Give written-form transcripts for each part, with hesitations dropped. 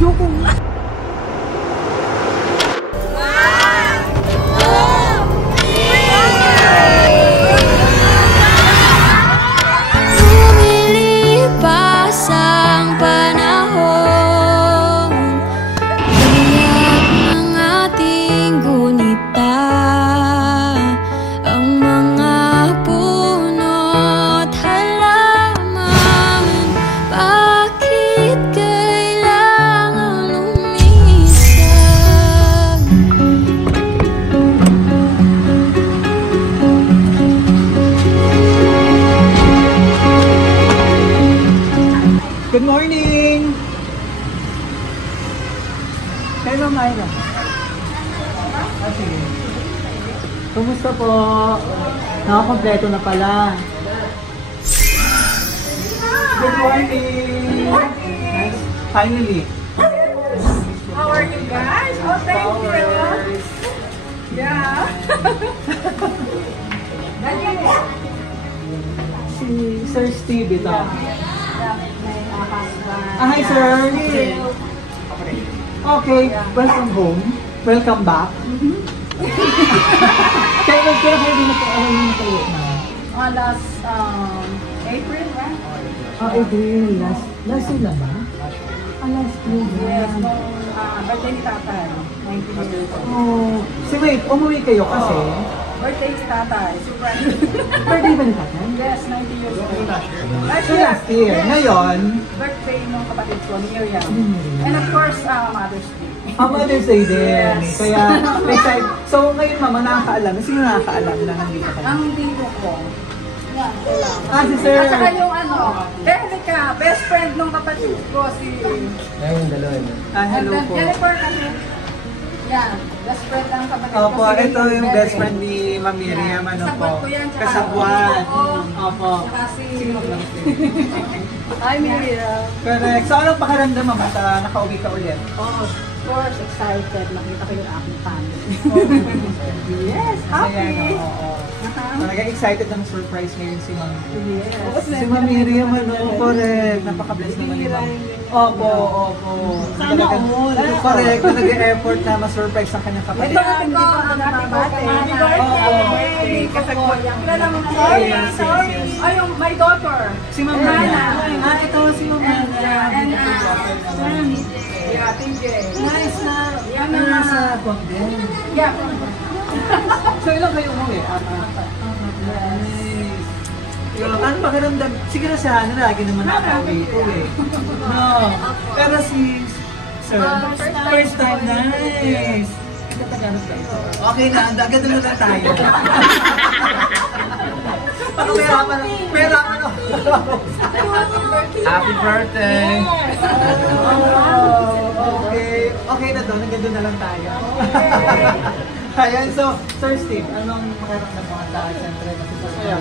Joke ko. Good morning! Hello, Myra. Sige. Kumusta po? Nakakompleto na pala. Good morning! Nice. Finally. How are you guys? Oh, thank you. Yeah. Si Sir Steve ito. Hi, sir. Okay, welcome home. Welcome back. Kaya kayo din na po alam yung kayo na? Last April, right? April. Last year na ba? Last year. Yes, nung birthday ni Tatay. 19 years old. Oh, so wait, umuwi kayo kasi? Birthday ni Tatay. Surprise. Birthday ba ni Tatay? Yes, 90 years old. So last year. Ngayon? Birthday ng kapatid ko, ni Miriam. And of course, Mother's Day. Mother's Day din. Yes. Kaya, excited. So ngayon, mama, nakakaalam. Sino nakakaalam na nandito kayo? Ang dito ko. Yan. Si sir. At saka yung Erica, best friend ng kapatid ko, si... Ayun, dalawa yun. Hello po. Jennifer kasi. Yan, best friend ng kapatid ko. Opo, si ito yung Bebe. best friend ni Ma'am Miriam. Ano po? Kasabwat ko yan. tsaka Kasabwat. ako. Opo. Tsaka si... Hi, Miriam. Correct. So, anong pakaramdam mo sa nakauwi ka ulit? Oh, of course, excited. Nakita ko yung aking family. Yes, happy. Ayan, oo. Talaga excited ng surprise ngayon si Ma'am. Yes. Si Ma'am Miriam, correct. Napaka-bless naman ni Ma'am. Opo. Sana all. Correct. Nag-effort na ma-surprise ang kanyang kapatid. Ito, hindi ko nababate. Happy birthday! Kasagwa yan. Kilala mo na. Sorry. Ay, yung my daughter. Si Ma'am Nana. Ito si Ma'am Nana. And yeah, TJ. Nice na. Yan na. Nasa Bangden. Yeah. So, ilang kayo umuwi? Nice. Yung, ano pakiramdam? Siguro sa ano, lagi naman nakauwi ito eh. No. Pero si Sir, first time, nice. Okay na, agad na lang tayo. Pag pera ano? Happy birthday! Okay na to, hanggang doon na lang tayo. Ayan, so, Sir Steve, anong makaramdam mo ang dahil siyempre masasaya?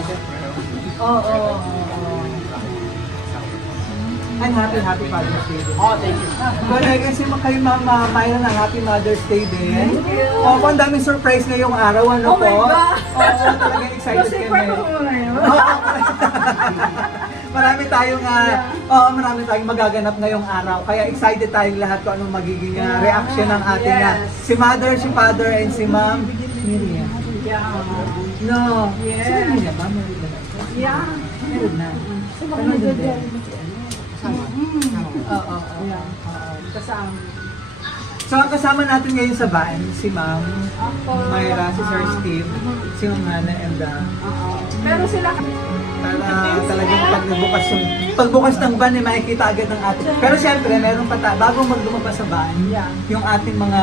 Oo. I'm happy Father's Day din. Oh, thank you. Correct, kasi kay Mama Myra na Happy Mother's Day din. Opo, ang daming surprise ngayong araw, ano po? Oh my God! Oo, talagang excited kami. Marami tayong magaganap ngayong araw. Kaya excited tayong lahat kung anong magiging reaction ng ating si Mother, si Father, and si Ma'am Miriam. No. Yes. Si Miriam ba? Yeah. Meron na. Ano din? Oo. Kasama. So, ang kasama natin ngayon sa van, si Ma'am Myra, si Sir Steve, si Ma'am Hannah, and Pero sila talagang pagbukas ng van, makikita agad ng ating. Pero siyempre, meron pa bago lumabas sa van, yung ating mga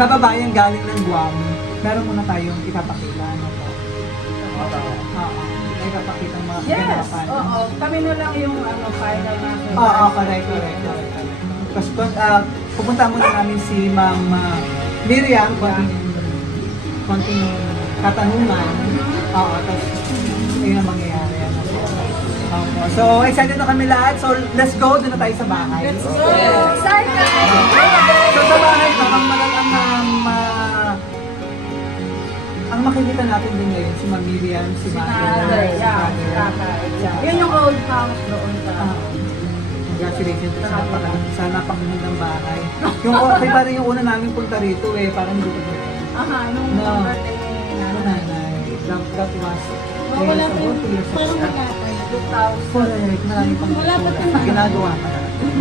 kababayan galing ng Guam, meron muna tayong ipapakita. Ipapakita ang mga kaganapan. Oo. Kami na lang yung final natin. Oo, correct. Tapos pupunta muna namin si Ma'am Miriam, konting katanungan. Oo, tapos ayun ang mangyayari. So, excited na kami lahat. So, let's go. Doon na tayo sa bahay. Let's go! Excited! So, sa bahay, ang makikita natin din ngayon, si Ma'am Miriam, si Mother, si Father. Yun yung old house doon sa... Congratulations sa napakagandang bahay. Yung kay parang yung una namin punta rito parang hindi ko Aha, nung birthday ni nanay. That was wala pa yung parang wala pa. 2000. correct. Marami pang Wala pa tayo. ginagawa pa.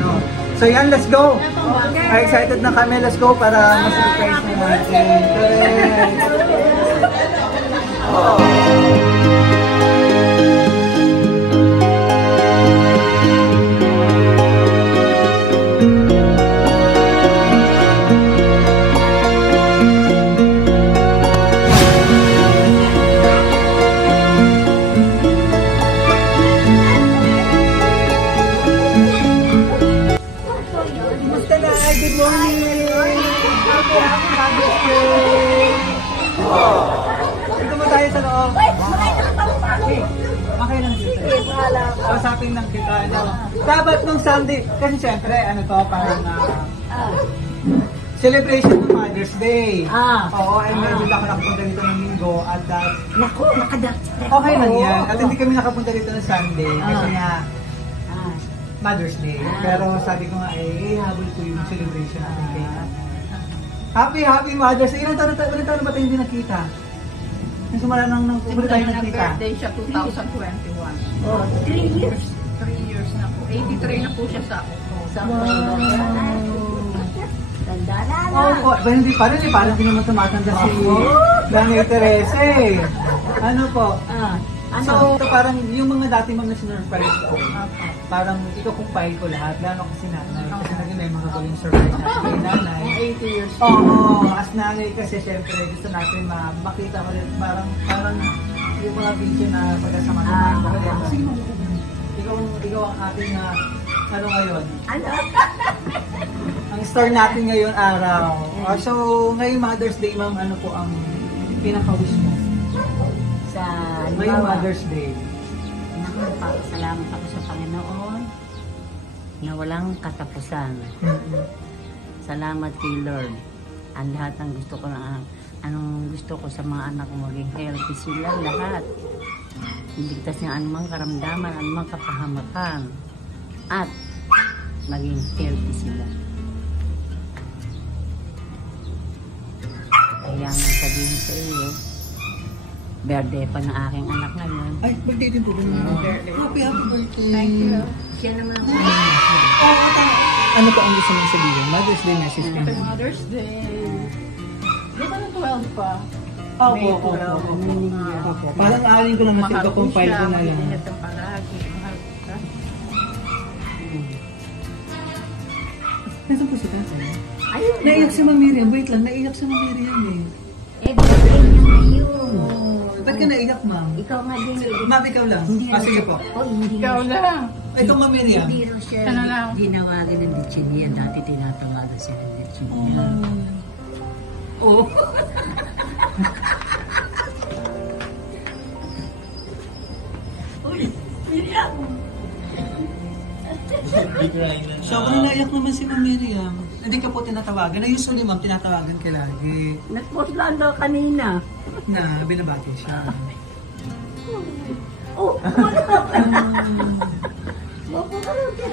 No. So yan, let's go! Excited na kami, let's go para ma-surprise na natin. Kumusta na? Good morning! Happy Mother's Day! Dito mo tayo sa loob. Okay lang dito. Pasapin lang kita. Dapat nung Sunday, kasi syempre, ano to, parang celebration ng Mother's Day. Oo, ay medyo ako nakapunta dito ng Linggo at Naku, okay lang yan. At hindi kami nakapunta dito ng Sunday kasi nga Mother's Day. Pero sabi ko nga habol ko yung celebration natin kay Happy Mother's Day! Ilang taon na ba tayo hindi nakita? Kasi wala nang tayo nakita. birthday siya 2021. 3 years. 3 years na po. 83 na po siya sa ako. Tanda na. Oo, hindi parang hindi naman tumatanda si Nanay Teresa Ano po? So, parang yung mga dati mga sinurprise ko, parang iko-compile ko lahat, lalo kasi nanay. Kasi naging may mga gawing surprise natin kay nanay. 80 years. Oo, as nanay kasi syempre gusto natin makita ko rin, parang yung mga video na pagkasama-sama ko rin. Kasi ikaw ang ating ano ngayon? Ang star natin ngayon araw. So, ngayong Mother's Day, ma'am, ano po ang pinaka-wish mo? Sa Ngayong Mother's Day. Salamat ako sa Panginoon na walang katapusan. Salamat kay Lord. Ang lahat ng gusto ko anong gusto ko sa mga anak ko, maging healthy sila lahat. Iligtas niya anumang karamdaman, anumang kapahamakan. At maging healthy sila. Kaya nga sabihin sa iyo, birthday pa ng aking anak ngayon. Ay, birthday din po ba naman? Happy birthday! Thank you. Siya naman. Ano po ang gusto mong sabihin? Mother's Day message ka Happy Mother's Day. Di ba na 12 pa? Opo. Parang aalin ko naman sa compile ko na lang. Mahal ko palagi. Mahal ka. Nasaan po si tatay? Ayun. Naiyak si Ma'am Miriam. Wait lang, naiyak si Ma'am Miriam Birthday niya ngayon. Ba't ka naiyak, ma'am? Ikaw nga din. Ma'am, ikaw lang. Sige po. Oh, hindi Ikaw lang. Ito, Ma'am Miriam. Hindi rin siya Ano lang? ginawagan ng Dichinia. Dati tinatawagan siya ng Dichinia. Oo. So, kung naiyak naman si Ma'am Miriam, hindi ka po tinatawagan. Na usually, ma'am, tinatawagan ka lagi. Nag-post lang daw kanina. Na binabati siya. Oh,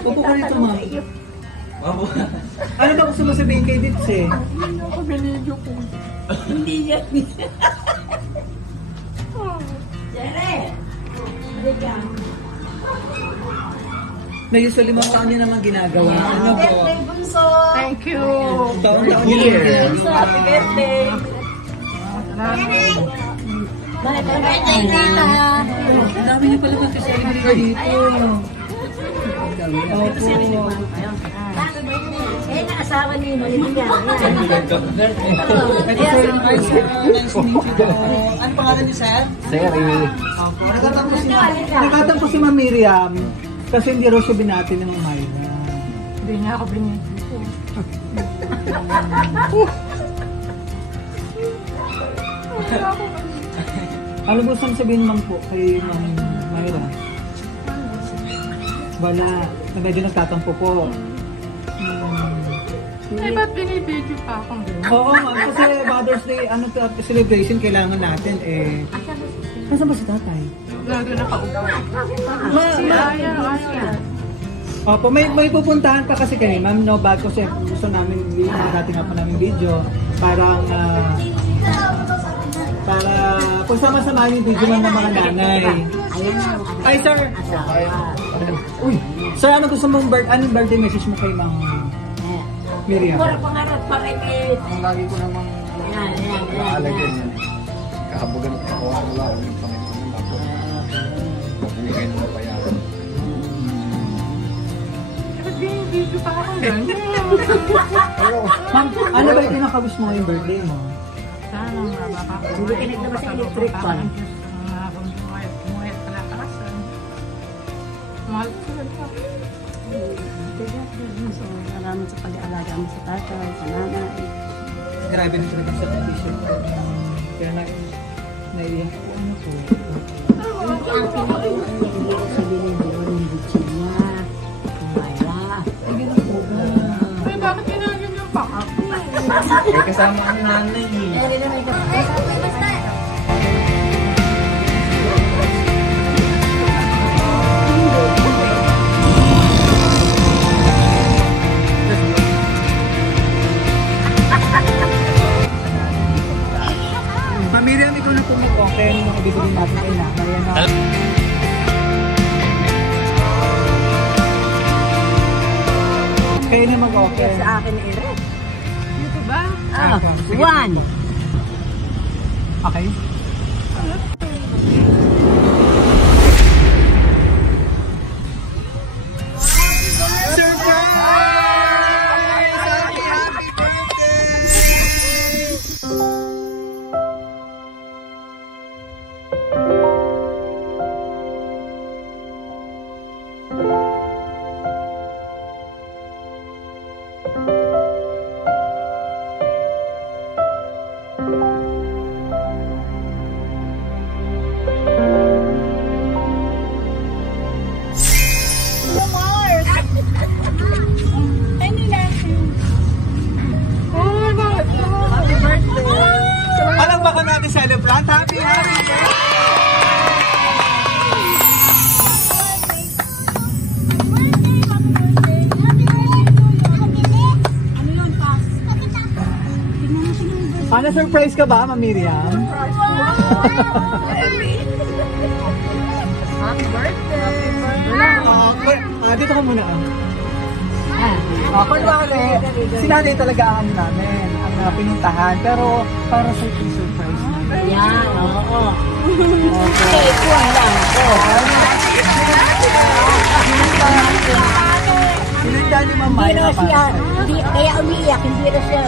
Upo ka rito, ma'am. Ano ba gusto mo sabihin kay Dips eh? Hindi ako binidyo ko. Hindi yan. Jere! Halika. Na usually, ma'am, saan niya naman ginagawa? Ano po? Bunso! Thank you! Taon-taon niya naman ginagawa. Happy birthday! Ang dami niyo pala mag-celebrate dito. Opo. Eh, naasawa niyo mo. Hindi ka. Ito, sir. Hi, sir. Nice to meet you. Ano pangalan niyo, sir? Seri. Opo. Nagtatampo si Ma'am Miriam kasi hindi raw siya binati ng Mayra. Hindi niya ako binidyo. Ano gusto mong sabihin naman po kay Ma'am Mayra? Wala. Medyo nagtatampo po. Eh, ba't binibidyo pa akong gano'n? Oo, ma'am. Kasi Mother's Day, ano to, celebration, kailangan natin eh. Nasaan ba si tatay? Lalo nakaupo. Ma, Si Aya. Opo, may pupuntahan pa kasi kami, ma'am, no, bago kasi gusto namin, dati nga po namin video, parang, para, kung sama-sama yung video ng mga nanay. Ayan na. Ay, sir! Asawa. Uy! Sir, ano gusto mong anong birthday message mo kay Ma'am Miriam? Para pangarap pa rin eh. Ang lagi ko namang Yan. maalagyan yan. Kahabagan at kakuha ko lang yung Panginoon ng ako. Magbigay ng mapayaran. Ma'am, ano ba yung pinaka-wish mo ngayong birthday mo? Sana nga makakakuha. Hindi ka nagdama sa electric fan. Mahal ko sila. Salamat sa pag-aalaga mo sa tatay, sa nanay. Grabe na talaga sa t-shirt. Kaya naiiyak ko ano po. Ang pinag-iingat ko sa binibigyan ng butsin niya. Mayra. Ay, ganun po ba? Ay, bakit ginagin yung pakak? Eh, kasama ang nanay eh. Ma'am Miriam, ikaw na po mag-open ng ibigay natin kay nanay. Ano? Kayo na mag-open. Sa akin na Eric. Dito ba? One. Okay? Alam ba ka natin celebrant? Happy birthday! Ano, surprise ka ba, Ma'am Miriam? Happy birthday! Dito ka muna. Kunwari, si nanay talaga ang namin, ang pinuntahan, pero para sa surprise na. Yan, oo. Okay, kuwan lang ko. Pinunta ni Ma'am Hindi Mayra na siya, para sa'yo. kaya umiiyak, hindi na siya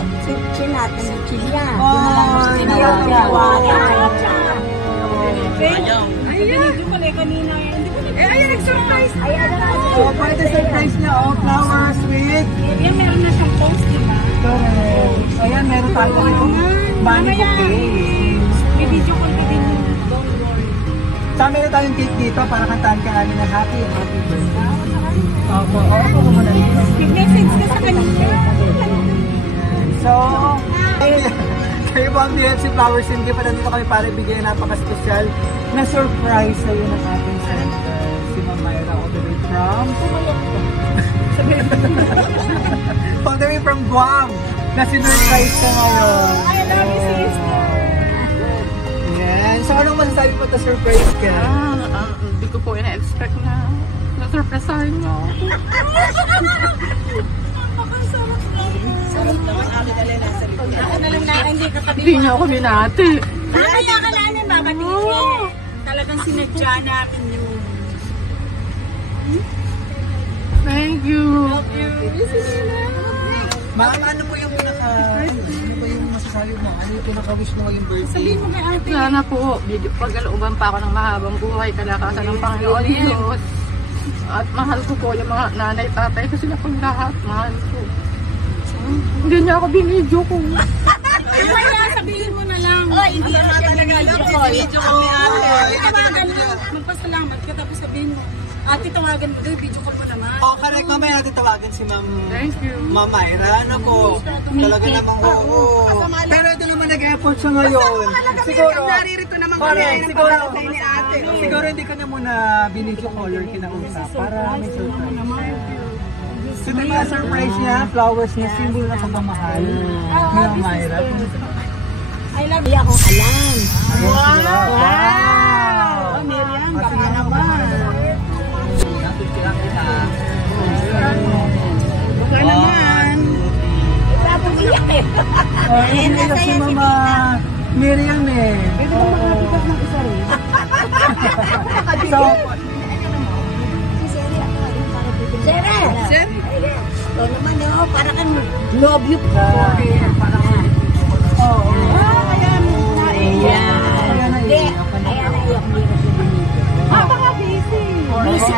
sinatan ng chilya. Oh, Tinawagan. Ayun, pala kanina yan. Ayun, nag-surprise. Ayan na nga. Oh, pwede surprise niya, oh, flowers with Yan, meron na siyang post, di ba? correct. Ayan, meron tayo yung bunny bouquet. May video call ka din. Don't worry. Sa amin na tayong cake dito para kantahan ka namin na happy birthday. Opo, opo ko muna dito. Mag-message ka sa kanila. So, kayo po ang BFC Flowers and Gift. Nandito kami para ibigay napaka-special na surprise sa iyo ng ating center. Si Ma'am Mayra all the way from all the way from Guam na sinurprise ko ngayon. I love you, sister. Yan. So, anong masasabi po na surprise ka? Hindi ko po ina-expect na na-surpriseahin niyo. Hindi niyo ako binati. Kaya ka namin babatiin. Talagang sinadya namin yun. Thank you. Ma'am, ano po yung ano po yung masasabi mo? Ano yung pinaka-wish mo ngayong birthday? Sabihin mo kay ate. Sana po, pagkalooban pa ako ng mahabang buhay, kalakasan ng Panginoon Diyos. At mahal ko po yung mga nanay, tatay ko sila pang lahat. Mahal ko. Hindi niya ako binidyo ko. Kaya sabihin mo na lang. Oh, hindi na talaga alam. Video call ni ate. Tawagan mo. Magpasalamat ka tapos sabihin mo. Ate, tawagan mo doon. Video call mo naman. Oh, correct. Mamaya natin tawagan si Ma'am Thank you. Ma'am Mayra. Ano po? Talaga namang oo. Pero ito naman nag-effort siya ngayon. Siguro. Naririto naman kami. Correct. Siguro. Ni ate. Siguro hindi ko na muna binidyo caller kinausap para may surprise. So, ito yung mga surprise niya, flowers na symbol na pagmamahal. Ma'am Myra. I love you. Akong alam. Wow! Oh, Miriam, baka naman. Baka naman. Tapos iyak eh. Hindi kasi Mama Miriam eh. Pwede ba makapitas ng isa rin? So, Sir! Ito naman yun, para kang love you po. Baka busy.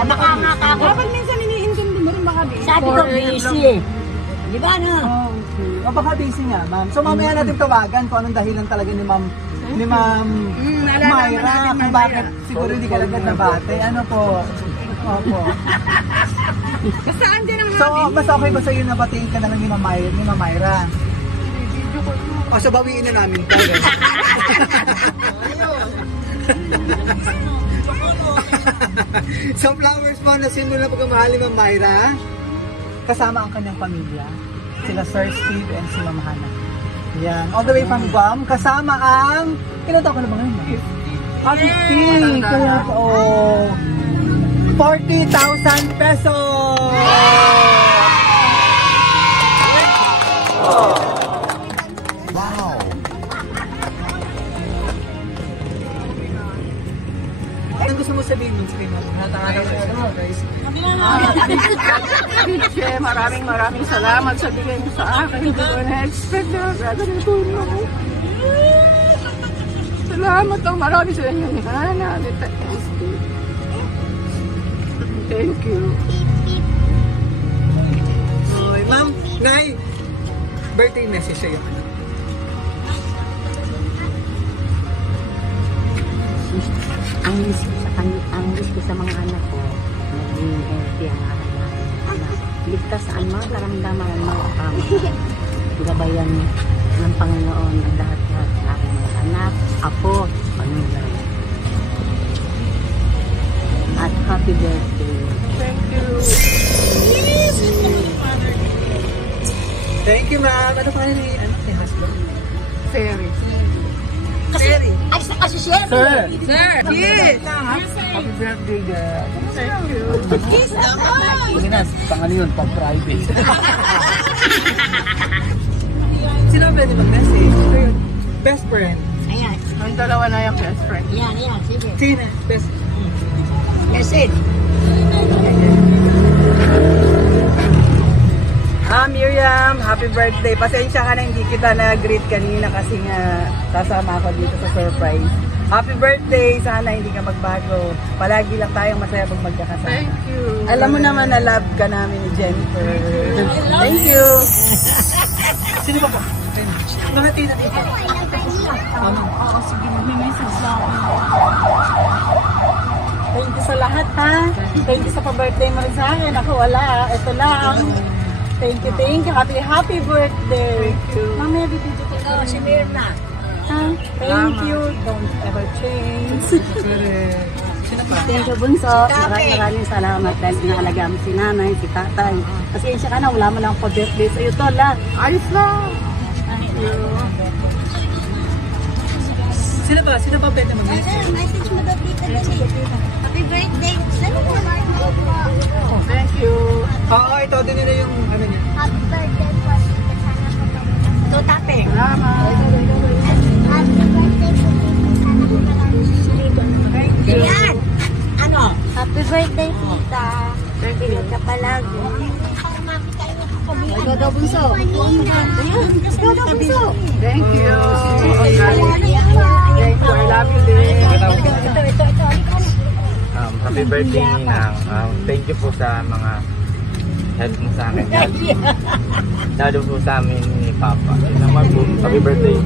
Baka nga ako. Kapag minsan iniintindi mo rin baka busy. Sabi ko busy eh. Di ba no? okay. Baka busy nga, ma'am. So, mamaya natin tawagan kung anong dahilan talaga ni Ma'am Myra, kung bakit siguro hindi ka agad nabate. Ano po? Opo. Saan din ang So, mas okay ba sa'yo na batiin ka na lang ni Ma'am Myra? O, so bawiin na namin ka. So, flowers po na symbol na pagmamahal ni Ma'am Myra. Kasama ang kanyang pamilya. Sila Sir Steve and si Ma'am Hannah. Yan. All the way from Guam. Kasama ang... Ilan taon ka na ba ngayon? 50! Kaya po, 40,000 pesos! Wow! Anong gusto mo sabihin mo? Bitche, maraming salamat sa bigay mo sa akin. Hindi ko na-expect na gagawin ko mo. Salamat daw marami sa inyo ni Hannah. Thank you. Oy, Ma'am, Nay, birthday message sa'yo. Ang wish ko sa mga anak ko, maging healthy ang anak. Ligtas ang mga karamdaman ng mga gabayan ng Panginoon ang lahat-lahat ng aking mga anak, apo, pamilya. At happy birthday. Thank you. Thank you, Ma'am. Ano pa ni husband? Ferry. Terry. Sir! Sir! Yes! Happy birthday, girl. Thank you. Kiss naman! Sige na, pangalan yun, pang-private. Sino ang pwede mag-message? Best friend. Ayan, Ang dalawa na yung best friend. ayan, sige. Sino? Best Message. Miriam, happy birthday. Pasensya ka na hindi kita na-greet kanina kasi nga sasama ako dito sa surprise. Happy birthday! Sana hindi ka magbago. Palagi lang tayong masaya pag magkakasama. Thank you. Alam mo naman na love ka namin ni Jennifer. Thank you! Sino ba po? Mga tita dito. Oo, sige, may message lang ako. Thank you sa lahat ha. Thank you sa pa-birthday mo rin sa akin. Ako wala. Ito lang. Thank you, thank you. Happy birthday. Thank you. Mamaya bibidyo ko Ikaw, si Mirna. Thank you. Don't ever change. Sino pa? Thank you, Bunso. Maraming salamat dahil inaalagaan mo si nanay, si tatay. Pasensya ka na, wala mo lang pa-birthday sa'yo, Tol, ha? Ayos lang. Sino ba? Sino ba pwede mag-message? Message mo daw dito kasi. Happy birthday! Thank you. Oo, ito din nila yung ano niya. Happy birthday po. Sana po kami. So, tate. Salamat. Happy birthday po. Sana po kami. Yan! Ano? Happy birthday, tita. Thank you. Ingat ka palagi. Ikaw daw, Bunso. Ikaw daw, Bunso. Thank you. Thank you. I love you, din. Ito. Happy birthday, Ninang. Thank you po sa mga help mo sa akin. Lalo po sa amin ni Papa. Yun naman po. Happy birthday.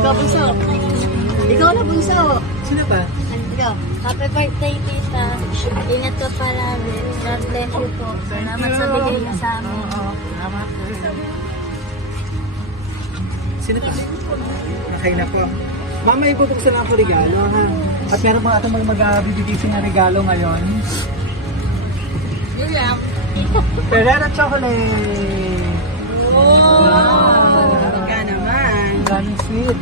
Ikaw, Bunso. Ikaw na, Bunso. Sino ba? Ikaw. Happy birthday, tita. Ingat ka palagi. God bless you po. Salamat sa bigay mo sa amin. Sino ba? Okay na po. Mama, ibubuksan ako regalo, ha? At meron mga itong mga magbibigay na regalo ngayon. Miriam. Ferrero chocolate. Ka naman. Daming sweet.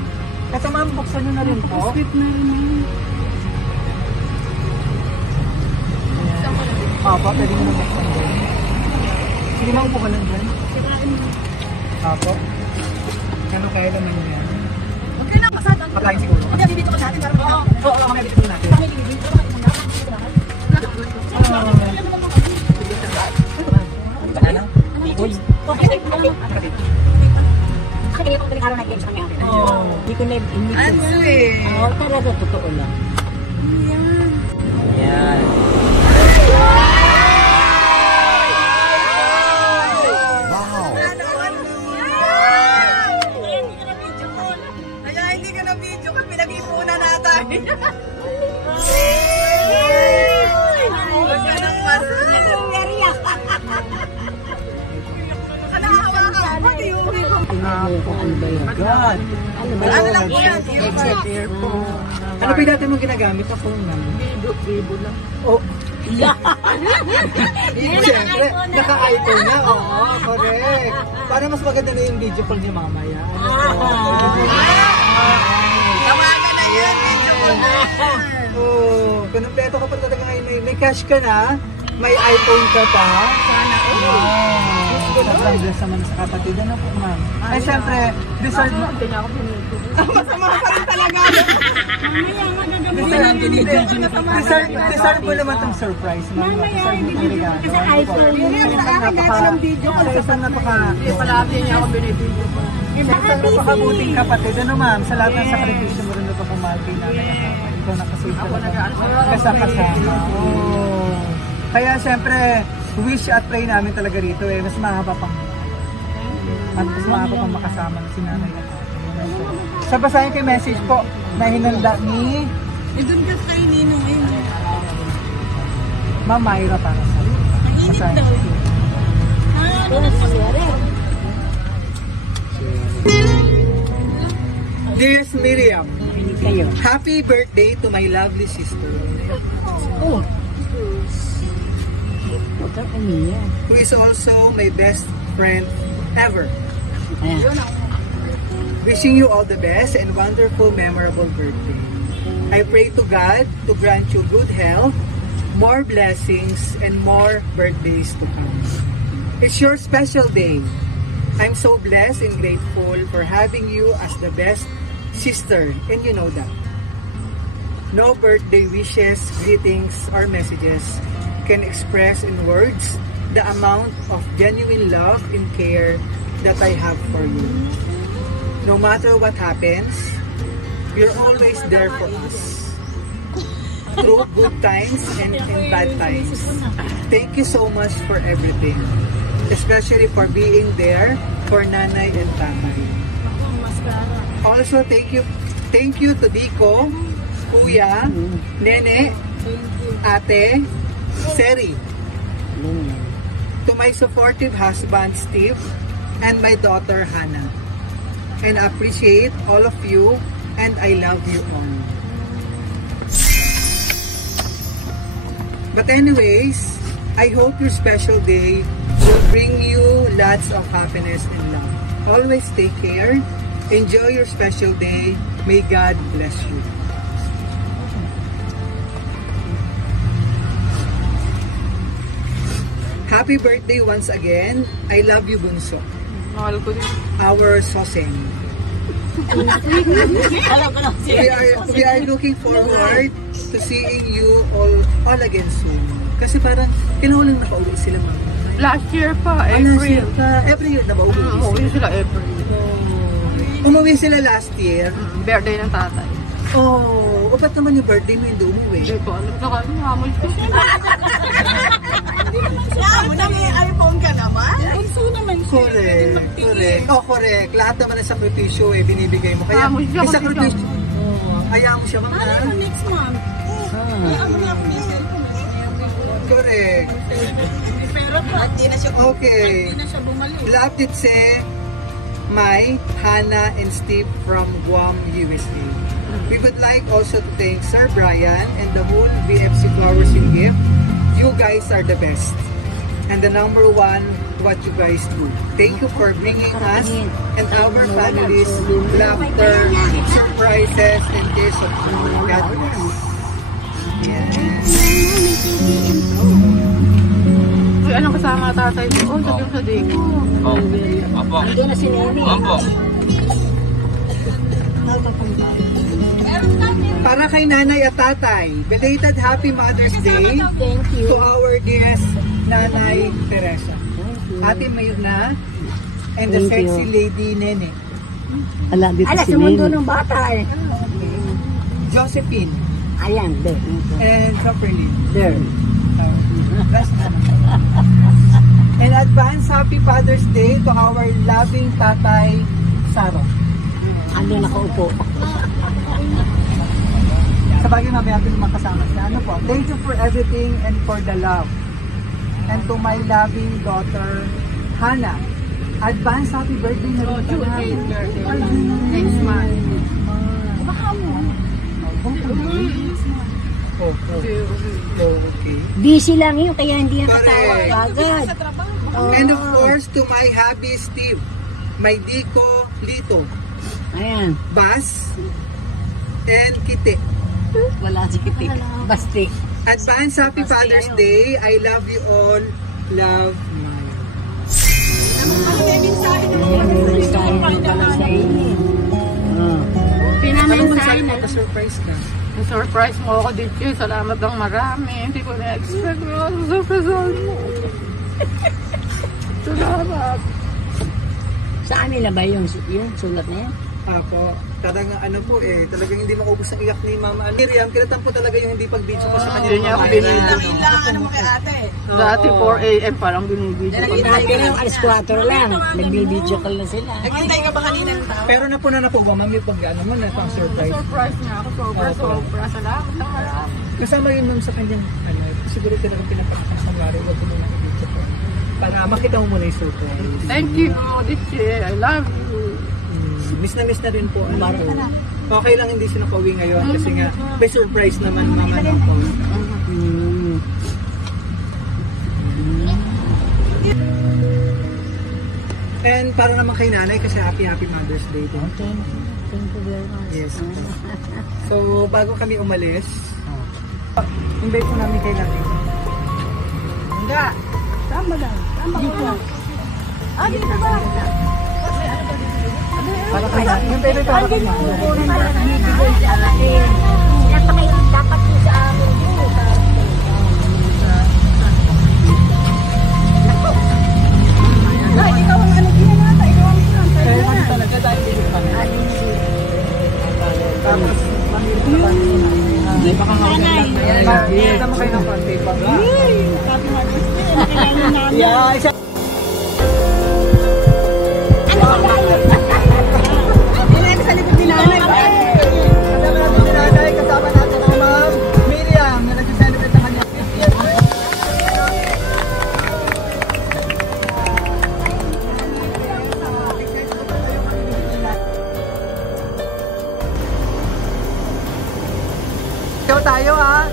Ito ma'am, buksan nyo na rin po. Sweet na rin. Opo, pwede nyo na buksan din. Sige ma'am, upo ka lang dyan. Opo. Ano kaya naman yan? Huwag ka na masada. Pagkain siguro. Hindi, bibito ko sa atin. Oo, mamaya bibigyan natin. Banana? Uy. Hindi ko na-imit. Ano eh? Oo, talaga, totoo lang. Yan. Kaya hindi ka na video kasi pinag-ipunan natin. Huwag ka nang God. Ano lang po yan? Ano pa yung dati mong ginagamit na phone naman? Bibo lang. Oh. Siyempre, naka-iPhone na. Oo, correct. Para mas maganda na yung video call niya mamaya. Tawagan na yan. Oh, kumpleto ka pa talaga ngayon. May cash ka na, may iPhone ka pa. Sana. Sobrang bless naman sa kapatid. Ano po, ma'am? Ay, siyempre, deserve mo. Hindi niya ako pinito. Masama ka rin talaga. Deserve mo naman itong surprise, ma'am. Deserve mo itong regalo. Kasi iPhone. Sa isang napaka... Hindi palagi niya ako binibigyo ko. Sa isang napakabuting kapatid. Ano, ma'am? Sa lahat ng sakripisyo mo rin na pagmamahal namin. Ikaw nakasave ka naman. Kasama. Oh. Kaya siyempre, wish at pray namin talaga rito eh. Mas mahaba pang at mas mahaba pang makasama na si nanay at tatay. Sa basahin kay message po na hinanda ni Doon ka kay Nino ngayon. Ma'am Myra para sa Ang init daw. Ano na nangyari? Dearest Miriam, Kayo. happy birthday to my lovely sister Oh. Huwag kang umiyak. who is also my best friend ever. Ayan. Wishing you all the best and wonderful, memorable birthday. I pray to God to grant you good health, more blessings, and more birthdays to come. It's your special day. I'm so blessed and grateful for having you as the best sister, and you know that. No birthday wishes, greetings, or messages can express in words the amount of genuine love and care that I have for you. No matter what happens, you're always there for us. Through good times and in bad times. Thank you so much for everything. Especially for being there for Nanay and Tatay. Also, thank you to Dico, Kuya, Nene, Ate, Seri. To my supportive husband, Steve, and my daughter, Hannah. And I appreciate all of you, and I love you all. But anyways, I hope your special day will bring you lots of happiness and love. Always take care. Enjoy your special day. May God bless you. Happy birthday once again. I love you, Bunso. Mahal ko din. Our Soseng. We are looking forward to seeing you all again soon. Kasi parang kinaulang nakauwi sila, ma'am. Last year pa, April. Every year na ba uwi? Umuwi sila April. Umuwi sila last year. Birthday ng tatay. Oh, ba't naman yung birthday mo hindi umuwi? Hindi ko alam na kami. Hamol ko. Mo na may iPhone ka naman. Bunso naman siya. Correct. Oh, correct. Lahat naman ng sakripisyo binibigay mo. Kaya, siya, may sakripisyo. Ayaw mo siya, ma'am. Ano next month? Ano na ako next month? Correct. Pero po, Hindi na siya Okay. hindi na siya bumalik. Love it say Mai, Hannah, and Steve from Guam, USA. We would like also to thank Sir Brian and the whole BFC Flowers and Gift. You guys are the best. and the number one, what you guys do. Thank you for bringing us and our families laughter, surprises, and days of God bless. Yes. Ay, anong kasama tatay ko? Oh, sabi mo sa day ko. Opo. Ando na si Nene. Opo. Para kay nanay at tatay, belated Happy Mother's Day Thank you. to our dearest Nanay Teresa. Ate Mayuna and the Thank sexy you. lady Nene. Ala, sa mundo ng bata eh. Josephine Ayan, there. and Caperlin. There. And advance Happy Father's Day to our loving tatay Saro. Ando nakaupo. Sa bagay mamaya natin naman kasama siya. Ano po? Thank you for everything and for the love. And to my loving daughter, Hannah. Advance happy birthday na rin pala. Next month. Okay. Busy lang yun, kaya hindi yan Correct. katawag agad. And of course, to my hubby Steve, my Dico Lito, Ayan. Bas, and Kite. Wala si Kitik. Basti. Advance Happy Father's Day. I love you all. Love, Maya. Ayan, may mensahe na pala sa inyo. Anong mensahe mo? Pa-surprise ka. Surprise mo ako dito. Salamat ng marami. Hindi ko na-expect mo. Surprise mo. Salamat. Saan nila ba yung sulat na yan? Ako, talagang ano po talagang hindi makaubos ang iyak ni Mama Miriam. Kinatan po talaga yung hindi pag-video ko sa kanya. Hindi niya ako binibidyo. Kailangan mo kay ate. Dati 4 a.m. parang binibidyo ko. Dati lang, alas 4 lang. Nagbibideo call na sila. Naghintay ka ba kanina ng tao? Pero napuna na po ba, Ma'am, yung pag-ano mo na pang surprise? Surprise niya ako. Sobra. Salamat ng marami. Kasama yun, Ma'am, sa kanyang, siguro talagang pinapakita sa Mari, wag mo na i-video ko. Para makita mo muna yung surprise. Thank you, Diche. I love you. Miss na rin po. Okay lang hindi siya nakauwi ngayon kasi nga may surprise naman Mama no po. And para naman kay nanay kasi happy Mother's Day din. Thank you very much. Yes. So bago kami umalis, invite po namin kay nanay. Enggak. Tama lang. Tama ko. Dito ba? Para kay nanay. Yung baby para kay nanay. Nagbibigay sa akin. Dapat po sa amin yun. Ikaw ang ano ginanata. Ikaw ang ginanata. Kaya kami talaga dahil hindi kami. Tapos, mamili pa kami. Hindi baka nanay. Kita mo kayo ng konti pa. Happy Mother's Day. Kailangan namin. Yeah, isa. Sa likod ni nanay. Kasama natin si nanay, kasama natin si Ma'am Miriam na nag-celebrate ng kanyang 50th birthday. Ikaw tayo ha.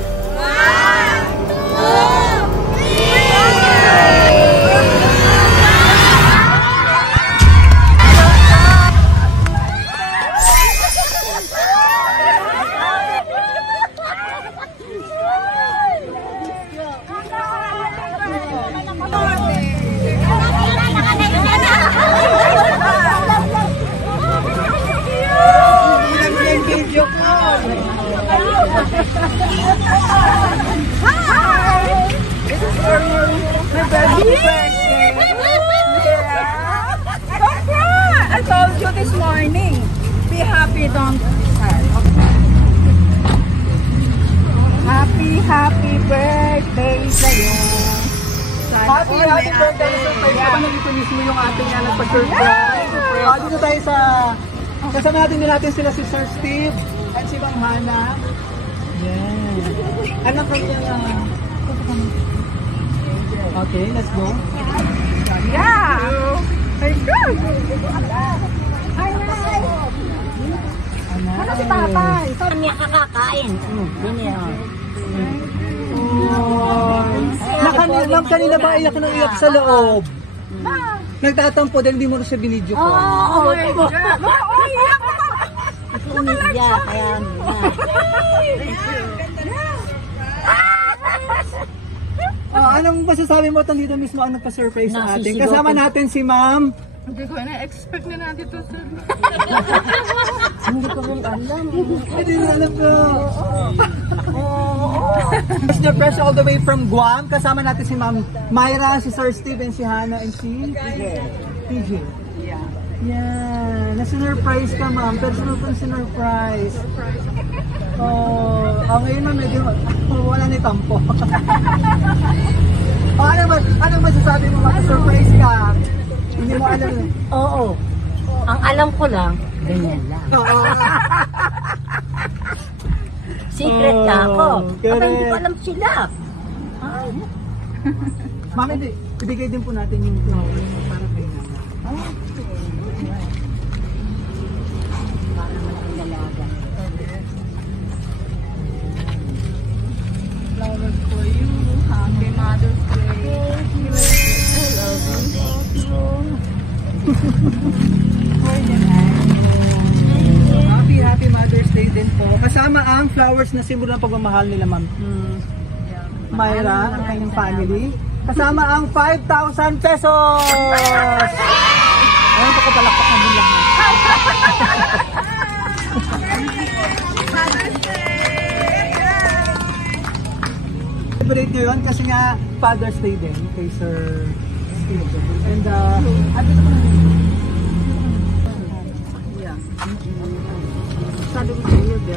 Video call. This is for your birthday. I told you this morning. Be happy, don't cry. Happy birthday sa'yo. Happy birthday! Surprise ka ba nag-itulis mo yung ating nagpa-surprise? Dito tayo sa... Kasama natin sila si Sir Steve at si Ma'am Hannah. Yeah. Anak ko niya okay, let's go. Yeah. Very good. Hi, Nay. Ano si Tatay? Kami kakakain. Din yan. Ma'am, kanina ba iyak ng iyak sa loob? Nagtatampo dahil hindi mo rin siya binidyo ko. Oo, umiiyak, kaya Anong masasabi mo nandito mismo ang nagpa-surprise sa atin? Nasisigaw Kasama ko. natin si Ma'am. Hindi ko na-expect na nandito sir. hindi ko rin alam. Hindi na alam ko. Mr. Fresh all the way from Guam. Kasama natin si Ma'am Myra, si Sir Steve, and si Hannah, and si PJ. Yeah. Na-surprise ka, Ma'am. Personal pang sinurprise. Ngayon na medyo wala ni tampo. Anong masasabi mo? Mag-surprise ka? Hindi mo alam. Oo. Ang alam ko lang, ganyan lang. Secret na ako. correct. Aba, hindi ko alam sila. Ay. Ma'am, ibigay din po natin yung flowers para kay Nana. Para magandalaga. Flowers for you. Happy Mother's Day. I love you. Happy Mother's Day din po. Kasama ang flowers na simbolo ng pagmamahal nila, Ma'am Myra, ang kanyang family. Kasama ang 5,000 pesos! Ayun, pakapalakpak na din lahat. Celebrate nyo yun kasi nga Father's Day din kay Sir Steve. And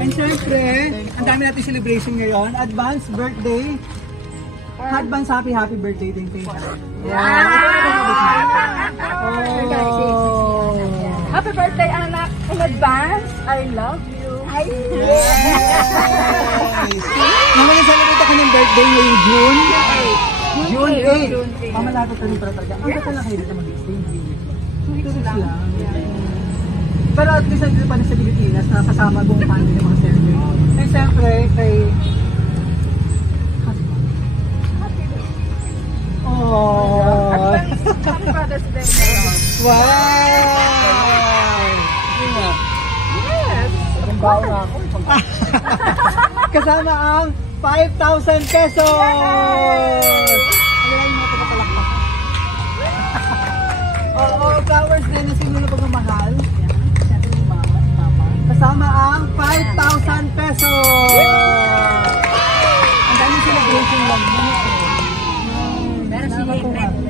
and syempre, ang dami natin celebration ngayon. Advance birthday. Advance happy birthday din kay Hannah. Happy birthday, anak. In advance, I love you. Naman yung celebrate ako ng birthday ngayong June 8. Mamalapit ka rin para talaga. Ang gata lang kayo dito mag-stay. 2 weeks lang. Pero at least nandito pa rin sa Pilipinas na kasama buong family ng mga celebrate. And syempre, kay Happy Father's Day. wow! Yes. Kasama ang 5,000 pesos! Alam mo ito kapalakpak. Flowers din na sinulo pagmamahal. Kasama ang 5,000 pesos! Ang daming celebration lang.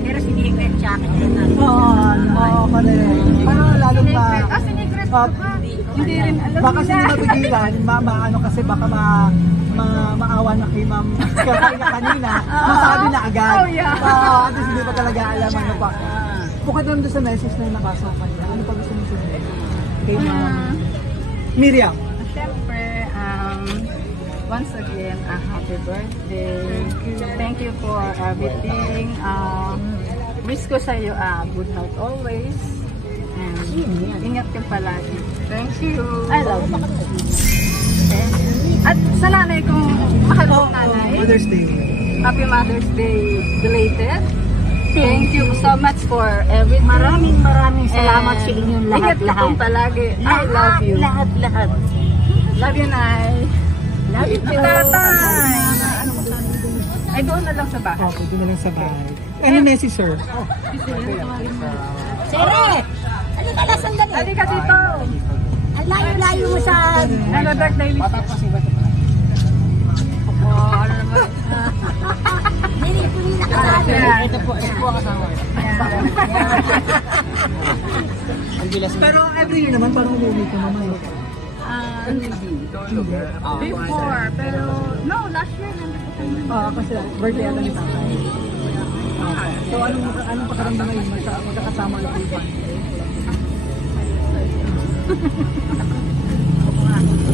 Pero sinikret siya akin na Oo, correct. Pero lalo pa, Sinigret ko ba? Hindi rin alam baka hindi mapigilan, ano kasi baka maawa na kay Ma'am kanina, masabi na agad. Oh, yeah. At least hindi pa talaga alam ano pa. Bukod naman doon sa message na nabasa ko kanina, ano pa gusto mo sabihin? Kay Ma'am Miriam. Siyempre, once again, happy birthday. Thank you for everything. Wish ko sa iyo good health always. And ingat ka palagi. Thank you. I love you. At sa nanay kong mahal kong nanay, Mother's Day. Happy Mother's Day belated. Thank you so much for everything. Maraming salamat sa inyong Ingat ka lahat-lahat. pong palagi. I love you. Lahat. Love you, Nay. Love you, Si Tatay. Ay, doon na lang sa bahay. Okay, doon na lang sa bahay. Ano message, sir? Sere! Ano ka na sandali? Dali ka dito. Ang layo-layo mo sa... Ano, birthday wish? Oh, ano naman? Nini na kasama. Ito po ang kasama. Pero every year naman, parang umuwi ka naman. Before, pero no, last year nandito kami. Kasi birthday ata ni Tatay. So anong pakaramdam ngayon? Magkakasama na kayo pa?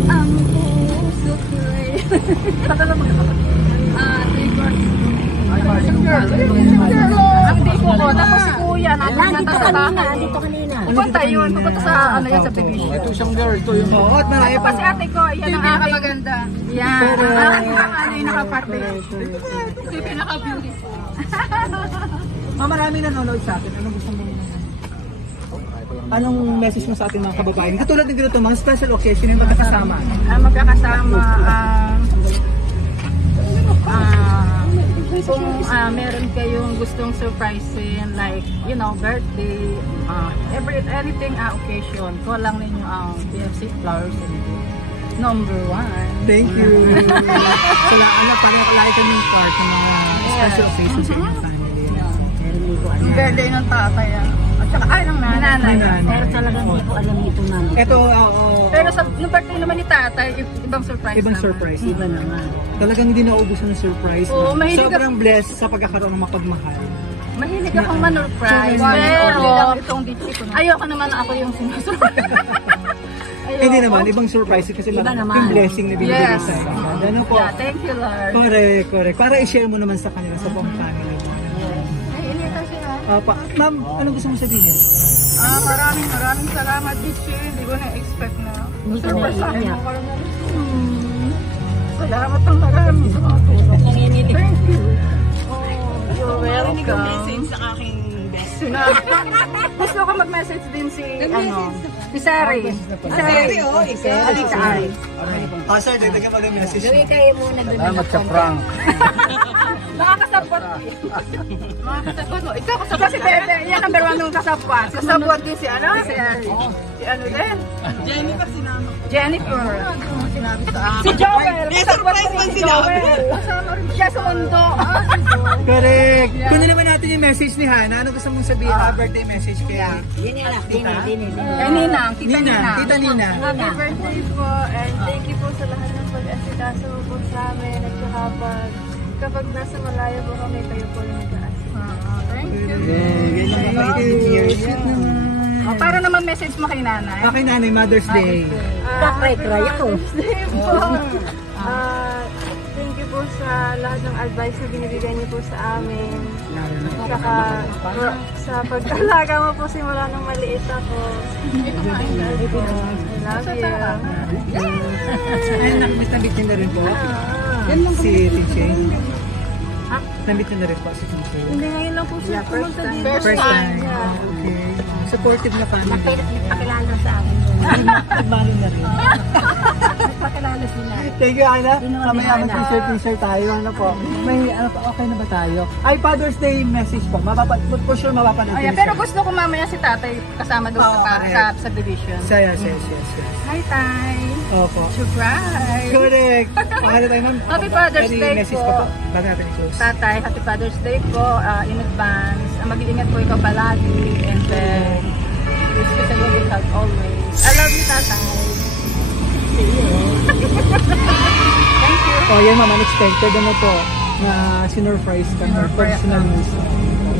Ang puso ko'y... Tagal na magkakasama. 3 months. Ang tipo ko, tapos si Kuya, Nandito kanina. Pupunta yun, pupunta sa ano yan sa Pilipinas. Ito isang girl, ito yung Oo, at marami Pa si ate ko, yan ang aking maganda. Yan. Correct. Ano yung nakaparte? Yung pinaka-beautiful. Marami nanonood sa atin. Anong message mo sa ating mga kababayan? Katulad ng ganito, mga special occasion yung magkakasama. Magkakasama, kung meron kayong gustong surprisein, like, you know, birthday, anything occasion, call lang ninyo ang BFC Flowers and number 1. Thank you. Parang kaming part ng mga special occasions sa inyong family. Yung birthday ng tatay, at saka, ng nanay. Pero talagang hindi ko alam ito namin. Ito, Pero sa nung birthday naman ni tatay, ibang surprise ibang naman. surprise. Iba naman. Talagang hindi nauubusan ng surprise. Oo, mahilig Sobrang blessed sa pagkakaroon ng mapagmahal. Mahilig akong man-surprise. Pero, ayoko naman ako yung sinusurprise. Hindi naman, ibang surprise kasi Iba naman. yung blessing na binigay Yes. sa inyo. Ano po? Yeah, thank you, Lord. Correct. Para i-share mo naman sa kanila, sa buong family mo. Ay, initan sila. Ma'am, anong gusto mo sabihin? Maraming salamat, Bichi. Hindi ko na-expect na. Hindi ko Super sa akin. naiiyak. Salamat ng marami sa mga tulong. Thank you. You're Narinig ang welcome. message sa aking best. Gusto ko mag-message din si Sari. Sari, oh, ikaw. Alika Ari. Sir, dagdagan mo yung message. Gawin kayo muna doon. Salamat sa prank. Mga kasabot. Mga kasabot mo. Ikaw kasabot si Bebe. Yan number 1 ng kasabot. Kasabot din si ano? Si ano din? Jennifer sinama. Jennifer. Si Joel. Kasabot surprise rin man si sila. Joel. Siya sa mundo. Correct. Kunin naman natin yung message ni Hana. Ano gusto mong sabihin? Birthday message kay Dini. Kay Ninang. Tita Ninang. Tita Nina. Happy birthday po and thank you po sa lahat ng pag-asikaso mo po sa amin at saka kapag nasa malayo po kami, kayo po yung nag-aasikaso. Thank you. Ganyan ba kayo here? Sweet naman. Para naman message mo kay nanay. Okay, Nanay, Mother's Day. Cry ako. Thank you po sa lahat ng advice na binibigay niyo po sa amin. Saka sa pag-alaga mo po simula nung maliit ako. I love you. Ay, nabit niyo na rin po. Si Tinchay. Nabit niyo na rin po si Tinchay. Hindi ngayon lang po siya pumunta dito. First time. Okay. Supportive na family. Pakilala sa akin. Nagbalo na rin. Pakilala sila. Thank you, Ana. Inuwan Mamaya ni Ana. mag-t-shirt tayo. Ano po? May, ano pa, okay na ba tayo? Ay, Father's Day message po. For sure, mapapanood. Oh, yeah, pero gusto ko mamaya si tatay kasama doon sa subdivision. Yes. Hi, Tay. Opo. Surprise. Correct. Pakala tayo, ma'am. Happy Father's Any Day message po. pa po. Bago natin i-close. Tatay, happy Father's Day po in advance. Mag-iingat po ikaw palagi and then wish you sa good health always. I love you, tatay. Thank you. Oh, yan ma'am, unexpected ano po na sinurprise ka ng personal news.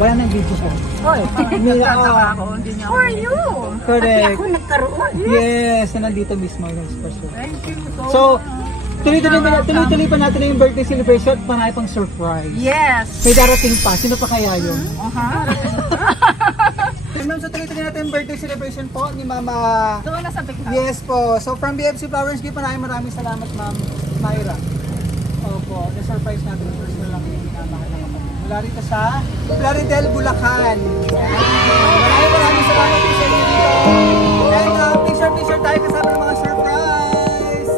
Wala nang video po. Hoy, nagtatawa ako. Who are you? Correct. Ako nagkaroon. Yes, na nandito mismo yung person. Thank you. So, tuloy-tuloy pa natin yung birthday celebration at marami pang surprise. Yes. May darating pa. Sino pa kaya yun? Ma'am, so tuloy-tuloy natin yung birthday celebration po ni Mama. Doon na sa big house. Yes po. So from BFC Flowers Gift, maraming salamat Ma'am Myra. Opo, na-surprise natin yung personal lang yung minamahal na kapatid. Mula rito sa Plaridel, Bulacan. Maraming salamat po sa inyo dito. And picture tayo kasama ng mga surprise.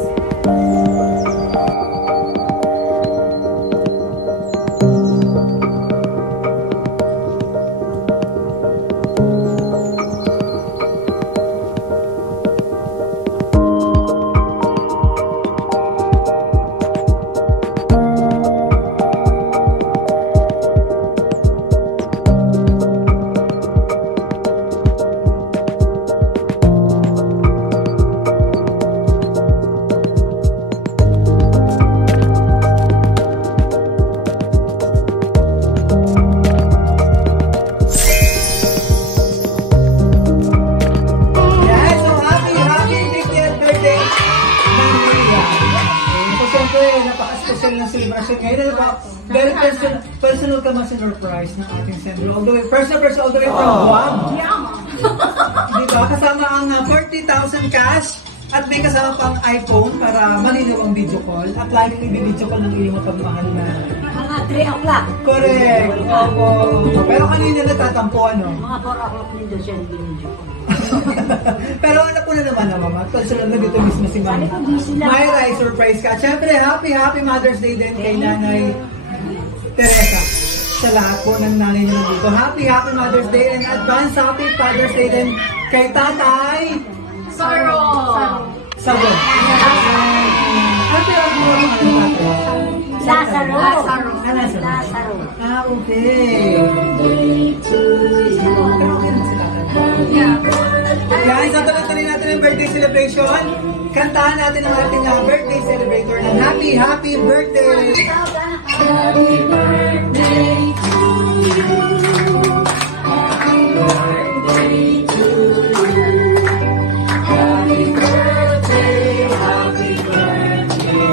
Very personal ka surprise ng ating sender. All the way, personal all the way from Guam. Diba? Kasama ang 40,000 cash At may kasama pang iPhone para malinaw ang video call. At laging i-video call ng iyong mapagmahal na. Mga 3 o'clock. Correct. Opo. Pero kanina natatampo, ano? Mga 4 o'clock nito siya binidyo ko. Pero ano po na naman na mama? Tulad na dito mismo si mama. Myra, ay surprise ka. Siyempre, happy Mother's Day din kay Nanay Teresa. Sa lahat po ng nanay niyo dito. Happy Mother's Day and advance happy Father's Day din kay Tatay Sabon. Happy Lazaro. Ah, okay. Guys, so tuloy natin ang birthday celebration. Kantahan natin ang ating birthday celebrator ng happy birthday! Happy birthday to you. Happy birthday to you. Happy birthday, happy birthday.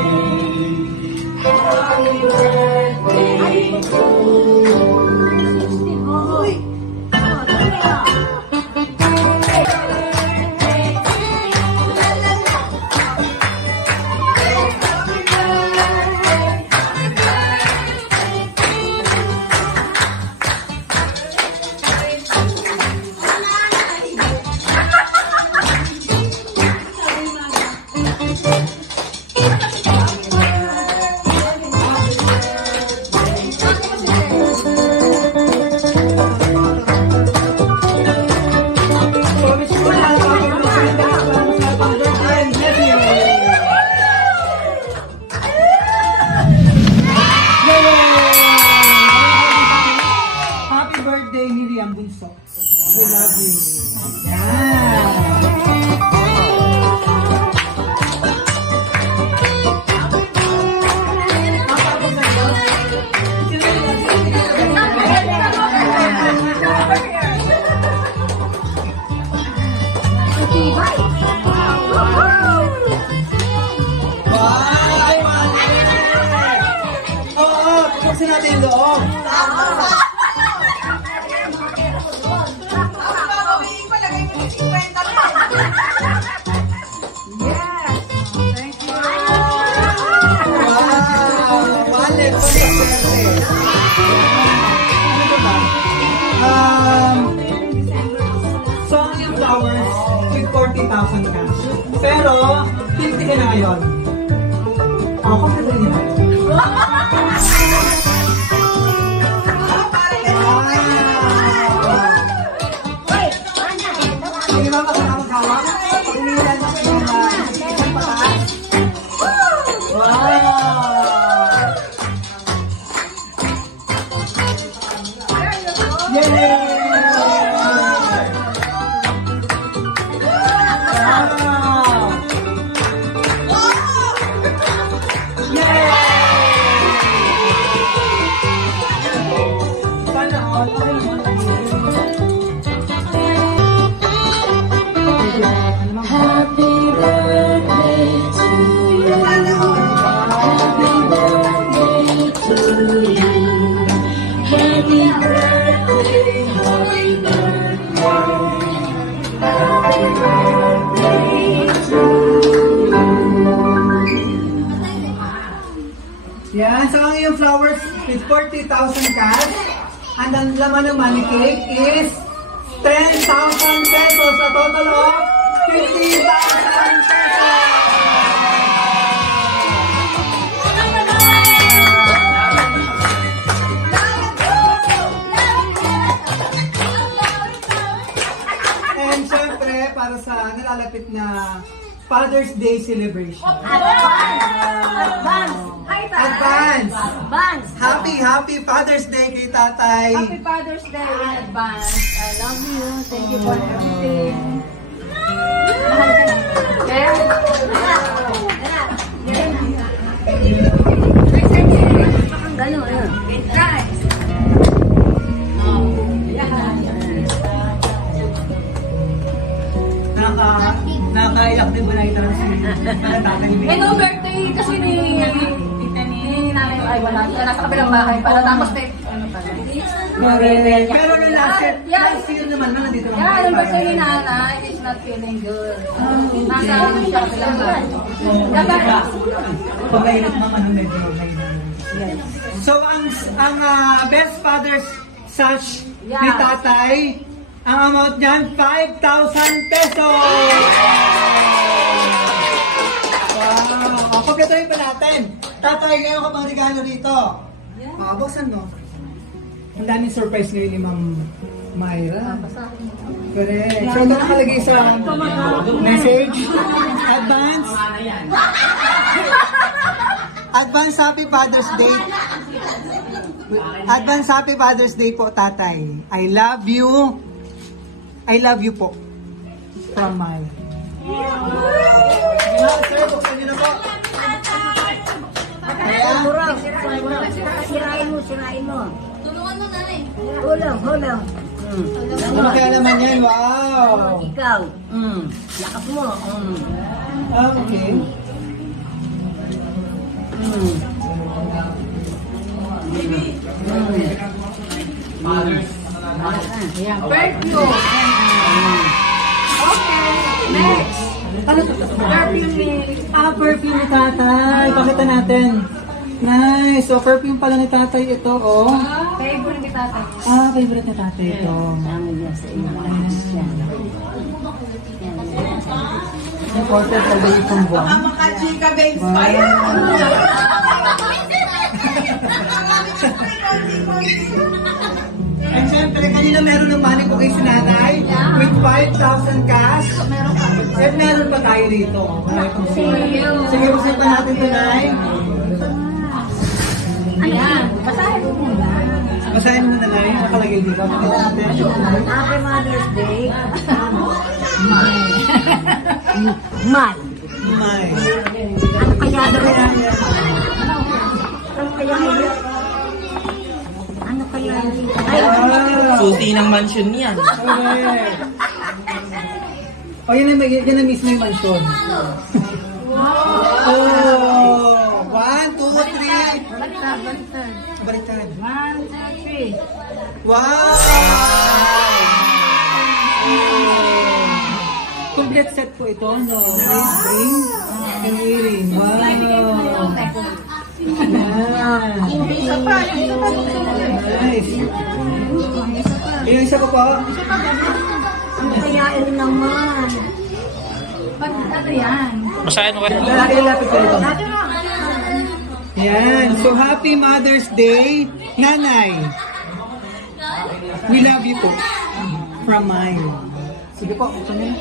Happy birthday to you. With 40,000 cash. Pero, 50 ka na ngayon. Ako pa rin yun. Hindi ba makakawag? Pag-uwilan na kayo na isang pataas. Wow! Yay! Yan, so ang iyong flowers with 40,000 cash. And ang laman ng money cake is 10,000 pesos. A total of 50,000 pesos. And syempre, para sa nalalapit na Father's Day celebration. Advance! Happy Father's Day kay Tatay! Happy Father's Day in advance. I love you. Thank you for everything. Mahal ka na. Gano'n. Nakaiyak din ba na i-transmit? Ito birthday kasi ni Nanay, ay wala, nasa kabilang bahay para tapos Pero no last year naman, nandito lang. Yeah, yung kasi ni nanay is not feeling good. Nasa siya sila. Pag mainit naman, medyo mainit. So, ang best father's sash ni tatay, ang amount niyan, 5,000 pesos! Wow! Kompletuhin pa natin. Tatay, ngayon ka pang regalo rito. Buksan mo. Ang daming surprise ngayon ni Ma'am Myra. Correct. So, ito nakalagay sa message. Advance Happy Father's Day. Advance Happy Father's Day po, tatay. I love you. I love you po. From Myra. Sir, buksan niyo na po. Sirain mo. Tulungan mo na eh. Hulang. Ano kaya naman yan? Wow! Ikaw. Lakap mo. Okay. Ayan, perfume. Okay, next. Ano to? Perfume ni... Perfume ni tatay. Pakita natin. Nice. So, perfume pala ni tatay ito, oh. Favorite ni tatay. Favorite ni tatay ito. Imported all the way from Guam. Makachika babes pa And syempre, kanina meron ng money ko kay sinanay with 5,000 cash. At meron pa tayo rito. Sige, buksan pa natin ito, Nay. Ayan, basahin mo muna. Basahin mo na, Nay. Nakalagay dito. Happy Mother's Day. May. Ano kaya doon? Ano kaya yun? Susi ng mansion niyan. Oh, yan na mismo yung mansion. Oh! 1, 2, 3. Baliktad. 1, 2, 3. Wow! Complete set po ito, no? Ring and earring. Wow! Nice. Yung isa pa po. Ano kaya yun naman? Ano yan? Lalapit ko ito. Yan. So, happy Mother's Day, Nanay. We love you po. From mine. Sige po. Ito na.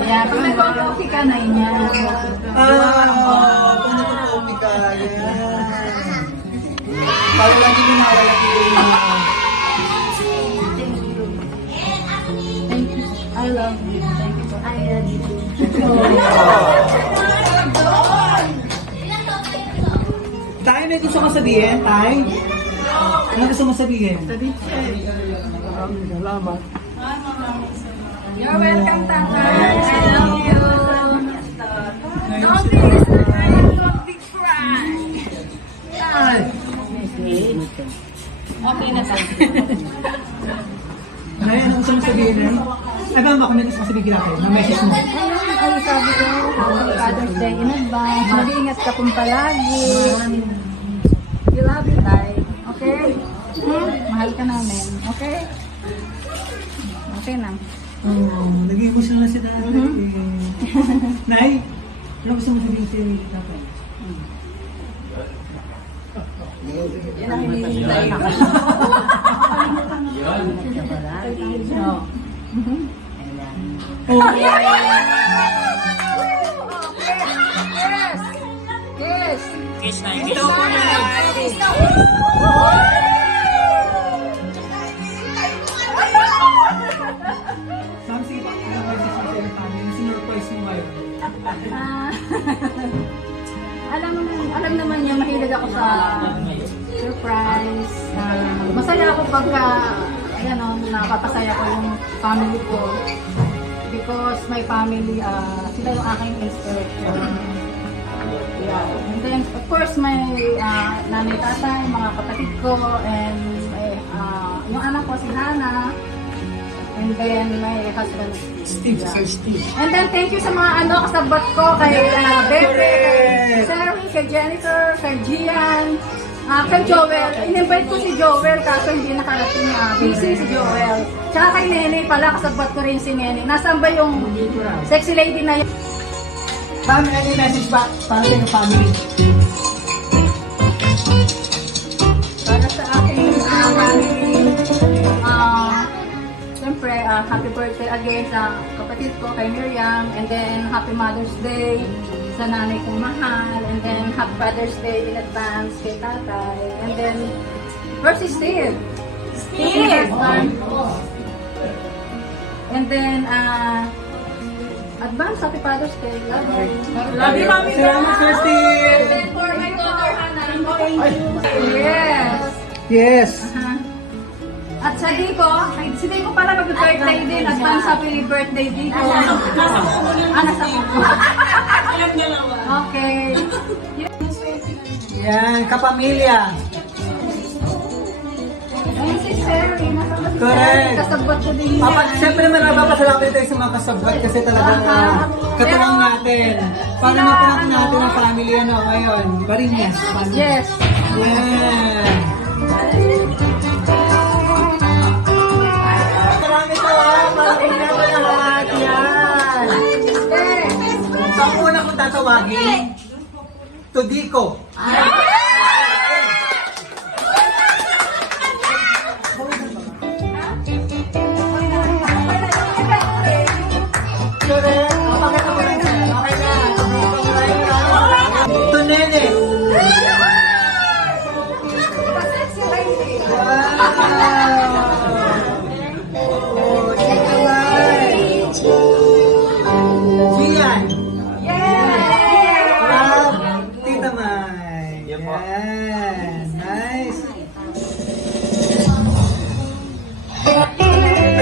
Kaya pag nagpo-coffee ka na niya. Pag nagpo-coffee ka. Yan. Para lagi mo nakalaki yung I love you. Thank you. I love you. Tay, may gusto kong sabihin, Tay? Ano gusto mo sabihin? Salamat. You're welcome, Tatay. I love you. Don't be big cry. Okay na sa. Nay, ano gusto mo sabihin, Nay? Ay, ba, may gusto mo sabihin kila kayo? Na-message mo? Ay, sabi ko, Father's Day in advance. Mag-iingat ka pong palagi. You love you, Tay. Okay? Mahal ka namin. Okay? Okay na. Nag-emotion na si Tatay. Nay, ano gusto mo sabihin si Tatay? Yan ang hinihintay na. Kiss! Kiss na Kiss! Ma'am, sige pa. Ano ba yung sasayang family? Sinurprise mo kayo. Alam naman niya, mahilig ako sa surprise. Masaya ako pagka, ayan o, napapasaya ko yung family ko. Because my family, sila yung aking inspiration. Yeah. And then, of course, may nanay, tatay, mga kapatid ko, and may, yung anak ko, si Hana. And then, my husband, Steve, Sir Steve. And then, thank you sa mga kasabot ko, kay Bebe, kay Sari, kay Jennifer, kay Gian, kay Joel. In-invite ko si Joel, kaso hindi nakarating. Busy si Joel. Tsaka kay Nene pala, kasabot ko rin si Nene. Nasaan ba yung sexy lady na yun? Family, any message ba para sa iyong family? Para sa aking family, siyempre, happy birthday again sa kapatid ko, kay Miriam, and then happy Mother's Day sa nanay kong mahal, and then happy Father's Day in advance kay tatay, and then, where's si Steve? Steve! And then, advance happy Father's Day. Love you. Love you, Mami. Salamat, Sir Steve. And then for my daughter, Hannah. Yes. Yes. At sa Dico, si Dico pala mag-birthday din. Advance happy birthday, Dico. Nasa ko. Okay. Yan, kapamilya. Ayun si Sherry. Correct. Kasabot ko din yan. Siyempre naman nagpapasalamat tayo sa mga kasabot kasi talagang katulong natin. Para mapanap natin ang family ngayon. Barinyas. Yes. Yan. Marami to Marami na ba lahat? Yan. So ang una kong tatawagin, Tudiko. Tunene. Gian. Tita May. Yan po. Yan. Nice.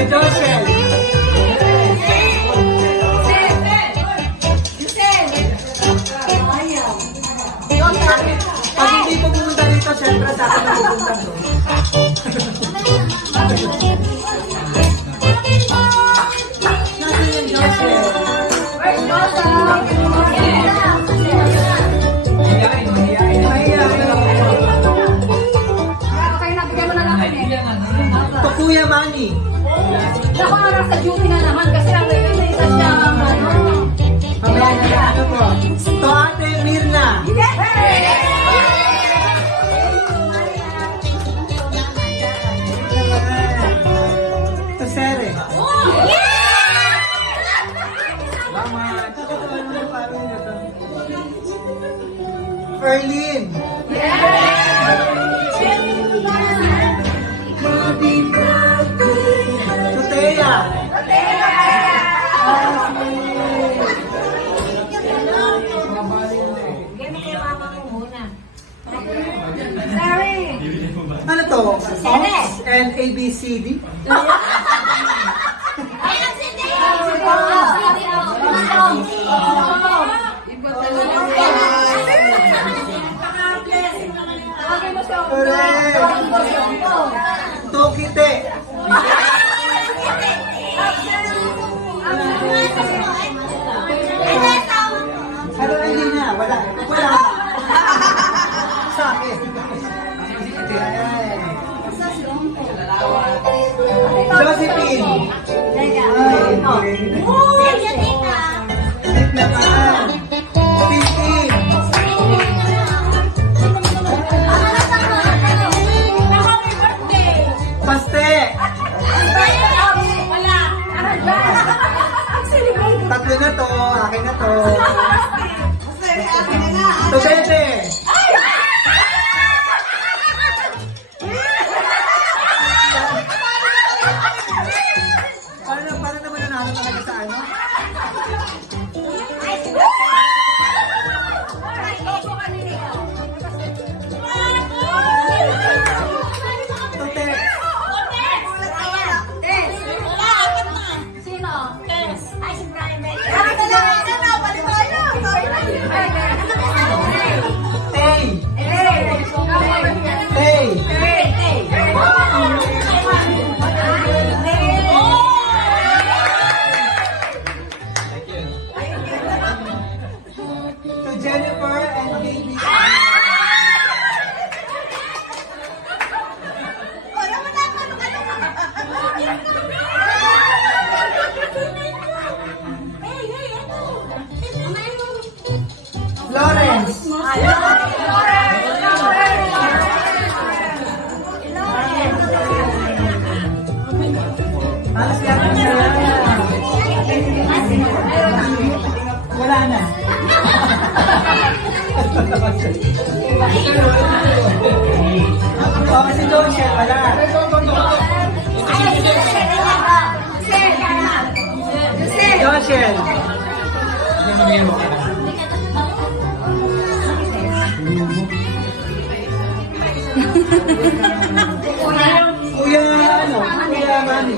Joseph. Pag hindi po pumunta dito, syempre sa akin na pupunta doon. Nasaan yung Joseph? Where's Joseph? Okay, nabigyan mo na lang kami. To Kuya Manny. Ako na sa duty na naman kasi ang ngayon na isa siya To Ate Mirna. To Sere. Ferlin. To Thea. Ano to? Songs and ABCD? Tokite. Ano hindi na? Wala. Wala. Sa akin. Josephine. Sit naman. Pintin. Paste. Tatlo na to. Akin na to. Tubete. Para naman nanalo talaga sa ano? Tute. Sino? Ay, si Brian. Kuya, ano? Kuya Manny.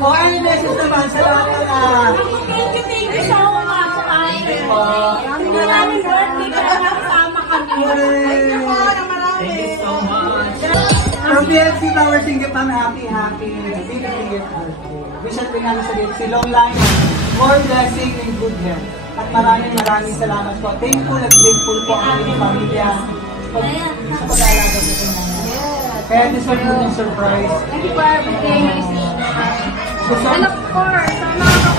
O, ano yung message naman sa lahat na... Thank you so much. Maraming birthday kaya nakasama kami. Thank you so much. From PLC Power Singapore, happy 50th birthday. Wish at rin sa long life, more blessing and good health. At maraming salamat po. Thankful at grateful po ang inyong pamilya sa pag-aalaga po po naman. Kaya deserve po ng surprise. Thank you for everything. And of course, sa mga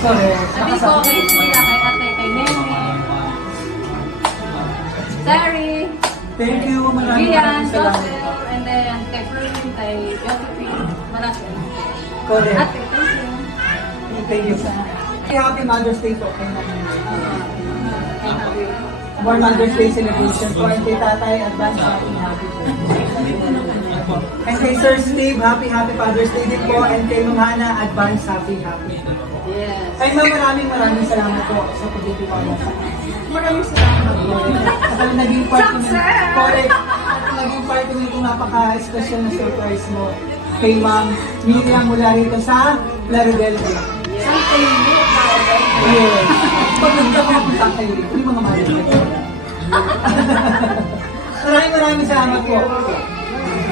Sorry, sabi ko kay Kuya, kay Ate, kay Nene, Terry, thank you. Maraming Gian, salamat. Joseph, and then kay Florine, kay Josephine, Malasya. Correct. Ate, thank you. Thank you. Happy Mother's Day po. More Mother's Day celebration po. And kay Tatay, advance happy birthday. And kay Sir Steve, happy Father's Day din po. And kay Ma'am Hana, advance happy birthday. Yes. Kay Ma'am, maraming salamat po sa pagtitiwala sa akin. Maraming salamat. At naging part correct. At naging part ko nito napaka-special na surprise mo kay Ma'am Miriam mula rito sa Plaridel. Yes. Pag nagkakapunta kayo rito, yung mga mahal ko. Maraming salamat po.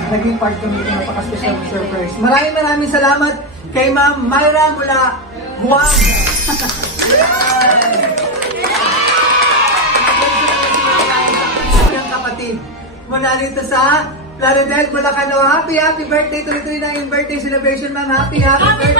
Naging part ko nito napaka-special na surprise. Maraming salamat kay Ma'am Myra mula Guam. Kapatid mula dito sa Plaridel, Bulacan. Happy birthday! Tuloy-tuloy na yung birthday celebration, ma'am. Happy birthday!